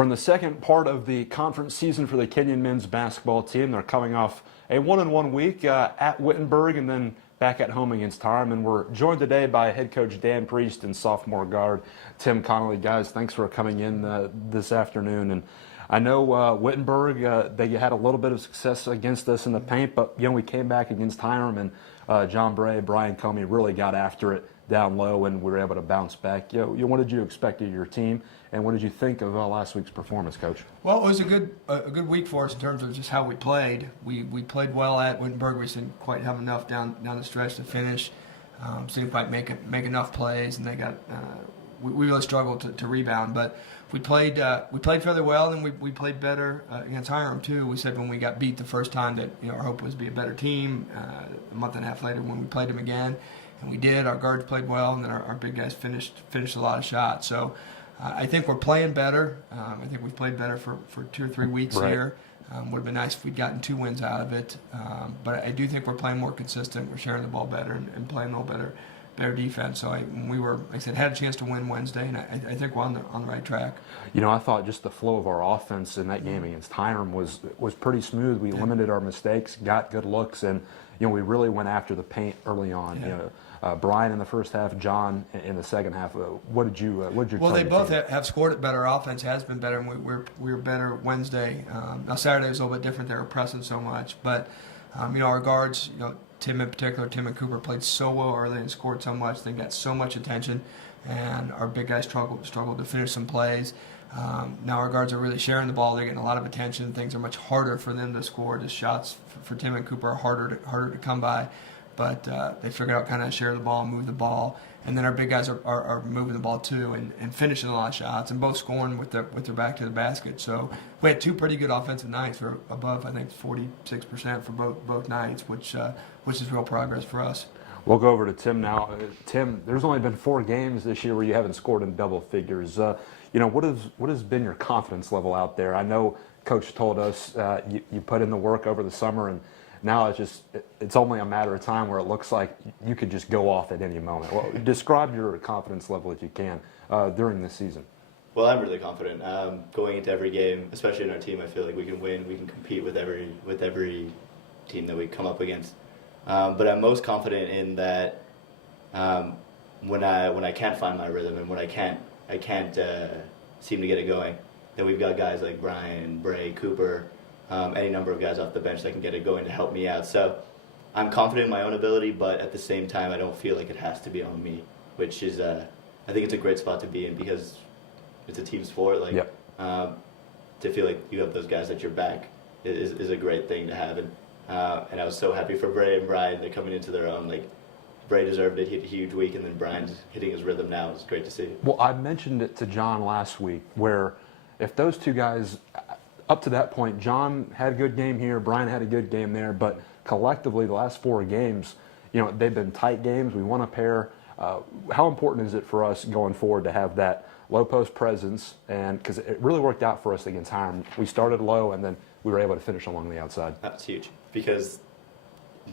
We're in the second part of the conference season for the Kenyon men's basketball team. They're coming off a 1-1 week at Wittenberg and then back at home against Hiram. And we're joined today by head coach Dan Priest and sophomore guard Tim Connolly. Guys, thanks for coming in this afternoon. And I know Wittenberg, they had a little bit of success against us in the paint, but we came back against Hiram, and John Bray, Brian Comey really got after it down low, and we were able to bounce back. What did you expect of your team, and what did you think of last week's performance, Coach? Well, it was a good week for us in terms of just how we played. We played well at Wittenberg. We didn't quite have enough down the stretch to finish. Didn't quite make enough plays, and they got. We really struggled to rebound, but we played fairly well, and we played better against Hiram too. We said when we got beat the first time that our hope was to be a better team. A month and a half later, when we played them again, and we did. Our guards played well, and then our big guys finished a lot of shots. So I think we're playing better. I think we've played better for 2 or 3 weeks here. Would have been nice if we'd gotten 2 wins out of it, but I do think we're playing more consistent. We're sharing the ball better and playing a little better defense. So we were, like I said, had a chance to win Wednesday, and I think we're on the right track. I thought just the flow of our offense in that game against Hiram was pretty smooth. We limited our mistakes, got good looks, and we really went after the paint early on. Brian in the first half, John in the second half. What did you? Well, they both have scored it better. Our offense has been better, and we were better Wednesday. Now Saturday was a little bit different. They were pressing so much, but our guards, Tim in particular, Tim and Cooper played so well early and scored so much. They got so much attention, and our big guys struggled to finish some plays. Now our guards are really sharing the ball. They're getting a lot of attention. Things are much harder for them to score. The shots for Tim and Cooper are harder to come by. But they figured out kind of share the ball, move the ball, and then our big guys are moving the ball too and finishing a lot of shots and both scoring with their back to the basket. So we had 2 pretty good offensive nights. We're above, I think, 46% for both nights, which is real progress for us. We'll go over to Tim now. Tim, there's only been 4 games this year where you haven't scored in double figures. What has been your confidence level out there? I know Coach told us you put in the work over the summer, and now it's only a matter of time where it looks like you could just go off at any moment. Well, describe your confidence level if you can during this season. Well, I'm really confident going into every game, especially in our team. I feel like we can win. We can compete with every team that we come up against. But I'm most confident in that when I can't find my rhythm and when I can't seem to get it going, then we've got guys like Brian, Bray, Cooper. Any number of guys off the bench that can get it going to help me out. So I'm confident in my own ability, but at the same time, I don't feel like it has to be on me, which is, I think it's a great spot to be in because it's a team sport. To feel like you have those guys at your back is a great thing to have. And I was so happy for Bray and Brian. They're coming into their own. Bray deserved it. He had a huge week, and then Brian's hitting his rhythm now. It's great to see. Well, I mentioned it to John last week where if those 2 guys – up to that point, John had a good game here, Brian had a good game there, but collectively the last 4 games, they've been tight games. We won a pair. How important is it for us going forward to have that low post presence? And because it really worked out for us against Hiram. We started low, and then we were able to finish along the outside. That's huge because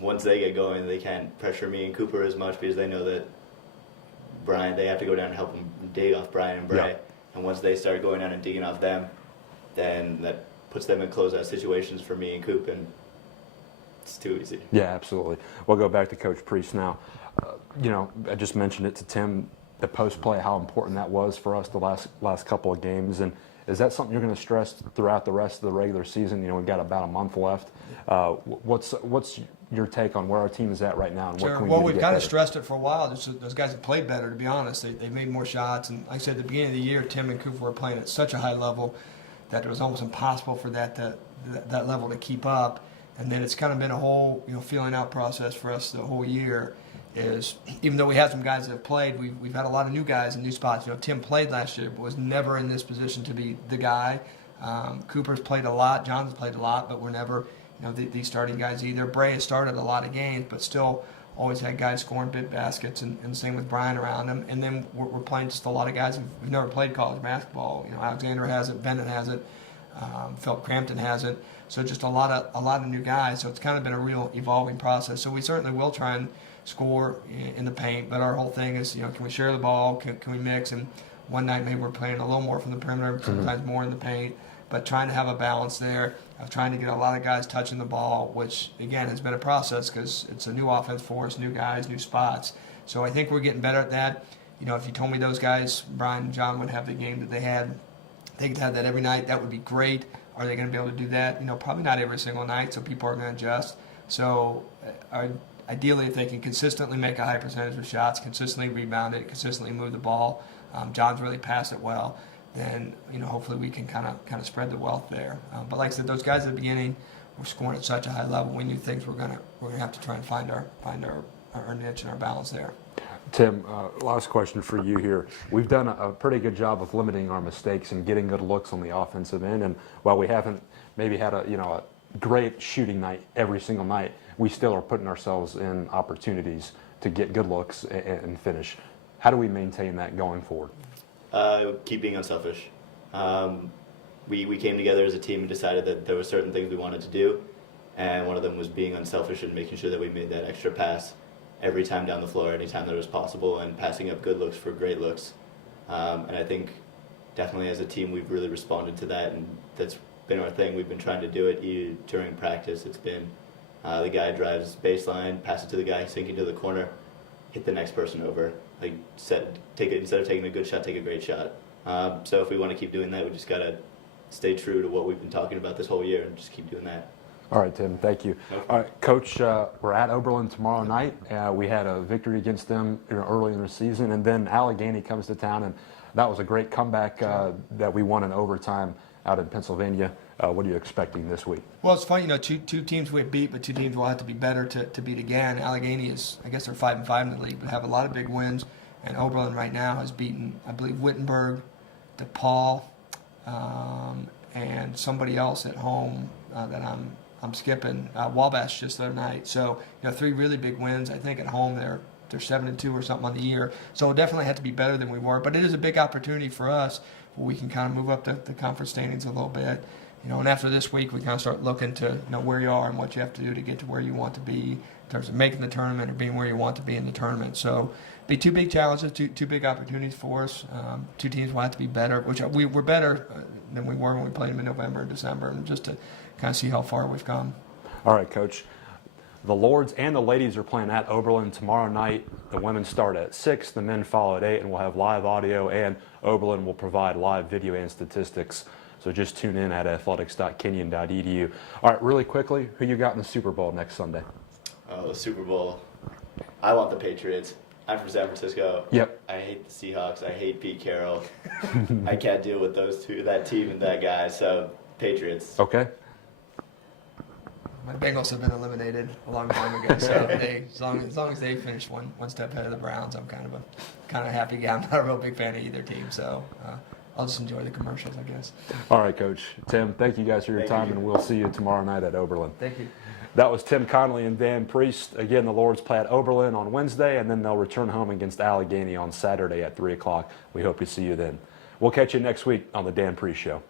once they get going, they can't pressure me and Cooper as much because they know that Brian, they have to go down and help him dig off Brian and Bray. Yeah. And once they start going down and digging off them, then that puts them in closeout situations for me and Coop, and it's too easy. Yeah, absolutely. We'll go back to Coach Priest now. I just mentioned it to Tim, the post play, how important that was for us the last couple of games, and is that something you're going to stress throughout the rest of the regular season? We've got about a month left. What's your take on where our team is at right now, and what can we do to we've get kind better? of stressed it for a while. Those guys have played better, to be honest. They made more shots, and like I said, at the beginning of the year, Tim and Cooper were playing at such a high level that it was almost impossible for that level to keep up. And then it's kind of been a whole feeling out process for us the whole year. Is even though we have some guys that have played, we've had a lot of new guys in new spots. Tim played last year, but was never in this position to be the guy. Cooper's played a lot, John's played a lot, but we're never these starting guys either. Bray has started a lot of games, but still always had guys scoring big baskets, and same with Brian around him. And then we're playing just a lot of guys who've never played college basketball. Alexander has it, Bennett has it, Philip Crampton has it. So just a lot of new guys. So it's kind of been a real evolving process. So we certainly will try and score in the paint, but our whole thing is, can we share the ball? Can we mix? And One night maybe we're playing a little more from the perimeter, sometimes more in the paint, but trying to have a balance there of trying to get a lot of guys touching the ball, which again has been a process because it's a new offense for us, new guys, new spots. So I think we're getting better at that. If you told me those guys, Brian and John, would have the game that they had, they could have that every night, that would be great. Are they going to be able to do that? Probably not every single night, so people are going to adjust. So ideally, if they can consistently make a high percentage of shots, consistently rebound it, consistently move the ball, John's really passed it well, then hopefully we can kind of spread the wealth there. But like I said, those guys at the beginning were scoring at such a high level. We knew things we're gonna have to try and find our niche and our balance there. Tim, last question for you here. We've done a pretty good job of limiting our mistakes and getting good looks on the offensive end. And while we haven't maybe had a great shooting night every single night, we still are putting ourselves in opportunities to get good looks and finish. How do we maintain that going forward? Keep being unselfish. We came together as a team and decided that there were certain things we wanted to do, and one of them was being unselfish and making sure that we made that extra pass every time down the floor, anytime that it was possible, and passing up good looks for great looks. And I think definitely as a team we've really responded to that, and that's been our thing. We've been trying to do it during practice. It's been the guy drives baseline, pass it to the guy sinking to the corner, hit the next person over. Instead of taking a good shot, take a great shot. So if we want to keep doing that, we just got to stay true to what we've been talking about this whole year and just keep doing that. All right, Tim, thank you. Okay. All right, Coach, we're at Oberlin tomorrow night. We had a victory against them early in the season, and then Allegheny comes to town, and that was a great comeback that we won in overtime out in Pennsylvania. What are you expecting this week? Well, it's funny, two teams we beat, but two teams will have to be better to beat again. Allegheny is, I guess they're 5-5 in the league, but have a lot of big wins. And Oberlin right now has beaten, I believe, Wittenberg, DePaul, and somebody else at home that I'm skipping. Wabash just the other night. So 3 really big wins. I think at home they're 7-2 or something on the year. So we'll definitely have to be better than we were. But it is a big opportunity for us where we can kind of move up the conference standings a little bit. And after this week, we kind of start looking to where you are and what you have to do to get to where you want to be in terms of making the tournament or being where you want to be in the tournament. So, be 2 big challenges, two big opportunities for us. 2 teams will have to be better, which we're better than we were when we played them in November and December, and just to kind of see how far we've come. All right, Coach. The Lords and the ladies are playing at Oberlin tomorrow night. The women start at 6, the men follow at 8, and we'll have live audio, and Oberlin will provide live video and statistics. So just tune in at athletics.kenyon.edu. All right, really quickly, who you got in the Super Bowl next Sunday? Oh, the Super Bowl. I want the Patriots. I'm from San Francisco. Yep. I hate the Seahawks. I hate Pete Carroll. I can't deal with those two, that team and that guy. So, Patriots. Okay. My Bengals have been eliminated a long time ago, so as long as they finish one step ahead of the Browns, I'm kind of a happy guy. I'm not a real big fan of either team, so I'll just enjoy the commercials, I guess. All right, Coach. Tim, thank you guys for your Thank time, you. and we'll see you tomorrow night at Oberlin. Thank you. That was Tim Connolly and Dan Priest. Again, the Lords play at Oberlin on Wednesday, and then they'll return home against Allegheny on Saturday at 3 o'clock. We hope to see you then. We'll catch you next week on the Dan Priest Show.